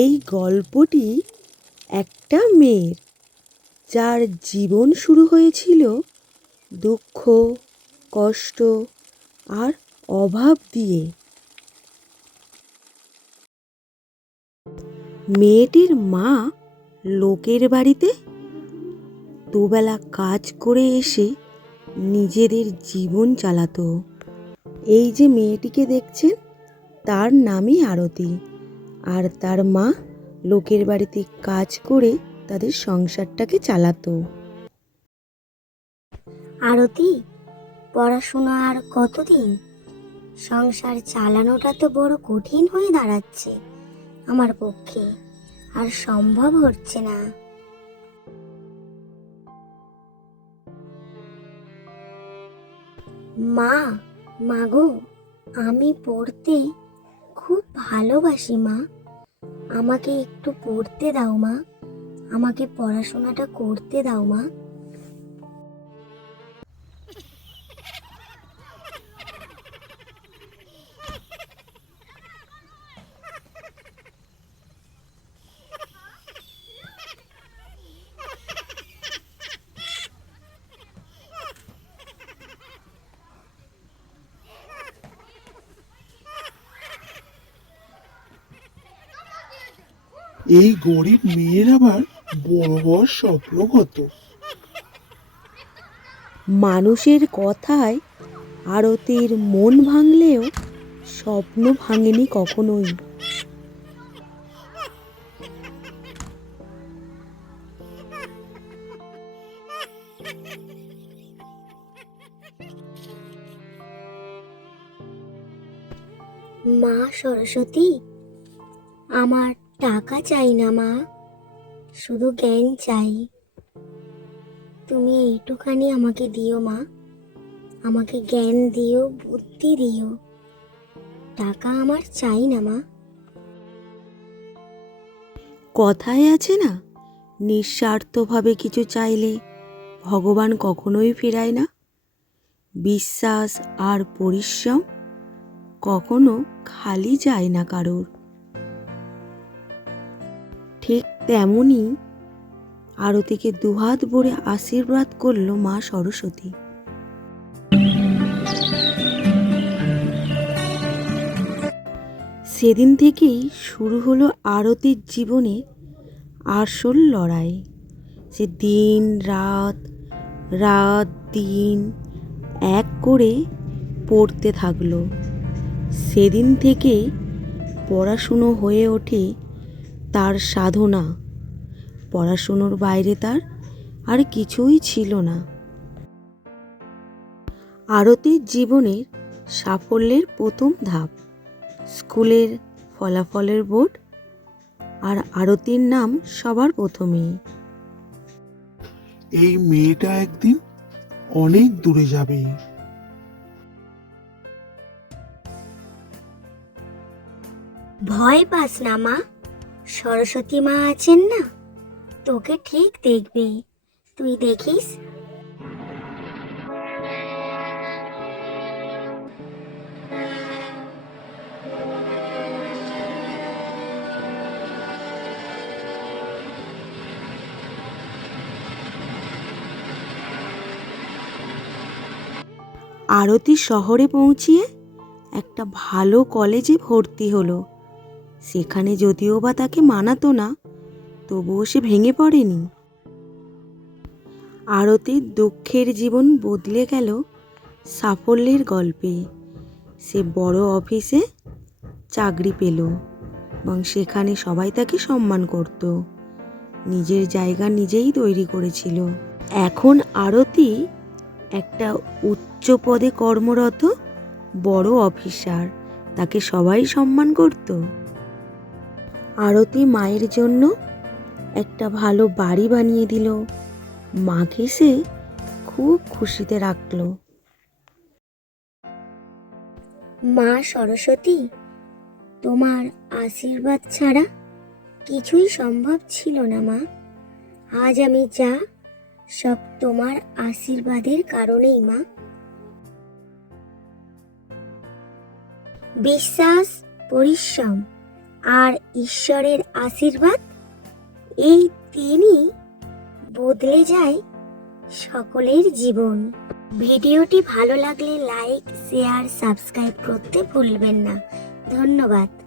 এই গল্পটি একটা মেয়ের, যার জীবন শুরু হয়েছিল দুঃখ, কষ্ট আর অভাব দিয়ে। মেয়েটির মা লোকের বাড়িতে দুবেলা কাজ করে এসে নিজেদের জীবন চালাতো। এই যে মেয়েটিকে দেখছেন, তার নামই আরতি। আর তার মা লোকের বাড়িতে কাজ করে তাদের সংসারটাকে চালাতো। আরতি, পড়াশোনা আর কতদিন? সংসার চালানোটা তো বড় কঠিন হয়ে দাঁড়াচ্ছে আমার পক্ষে, আর সম্ভব হচ্ছে না। মাগো, আমি পড়তে খুব ভালোবাসি মা। আমাকে একটু পড়তে দাও মা, আমাকে পড়াশোনাটা করতে দাও মা। এই গরিব মেয়ের আবার বড় হওয়ার স্বপ্ন কত। মানুষের কথায় আরতির মন ভাঙলেও স্বপ্ন ভাঙেনি কখনোই। মা সরস্বতী, আমার টাকা চাই না মা, শুধু জ্ঞান চাই। তুমি এইটুখানি আমাকে দিও মা, আমাকে জ্ঞান দিও, বুদ্ধি দিও। টাকা আমার চাই না মা। কথায় আছে না, নিঃস্বার্থভাবে কিছু চাইলে ভগবান কখনোই ফেরায় না। বিশ্বাস আর পরিশ্রম কখনো খালি যায় না কারোর। ঠিক তেমনই আরতিকে দুহাত ভরে আশীর্বাদ করল মা সরস্বতী। সেদিন থেকেই শুরু হলো আরতির জীবনে আসল লড়াই। সে দিন রাত রাত দিন এক করে পড়তে থাকলো। সেদিন থেকেই পড়াশুনো হয়ে ওঠে তার সাধনা। পড়াশুনোর বাইরে তার আর কিছুই ছিল না। আরতির জীবনের সাফল্যের প্রথম ধাপ স্কুলের ফলাফলের বোর্ড, আর আরতির নাম সবার প্রথমেই। এই মেয়েটা একদিন অনেক দূরে যাবে। ভয় পাস না মা, সরস্বতী মা আছেন না, তোকে ঠিক দেখবে। তুই দেখিস। আরতি শহরে পৌঁছিয়ে একটা ভালো কলেজে ভর্তি হলো। সেখানে যদিও বা তাকে মানাতো না, তবুও সে ভেঙে পড়েনি। আরতির দুঃখের জীবন বদলে গেল সাফল্যের গল্পে। সে বড় অফিসে চাকরি পেল এবং সেখানে সবাই তাকে সম্মান করত। নিজের জায়গা নিজেই তৈরি করেছিল। এখন আরতি একটা উচ্চ পদে কর্মরত বড় অফিসার। তাকে সবাই সম্মান করত। আরতি মায়ের জন্য একটা ভালো বাড়ি বানিয়ে দিল। মাকে সে খুব খুশিতে রাখলো। মা সরস্বতী, তোমার আশীর্বাদ ছাড়া কিছুই সম্ভব ছিল না মা। আজ আমি যা, সব তোমার আশীর্বাদের কারণেই মা। বিশ্বাস, পরিশ্রম আর ঈশ্বরের আশীর্বাদ, এই তিনই বদলে যায় সকলের জীবন। ভিডিওটি ভালো লাগলে লাইক, শেয়ার, সাবস্ক্রাইব করতে ভুলবেন না। ধন্যবাদ।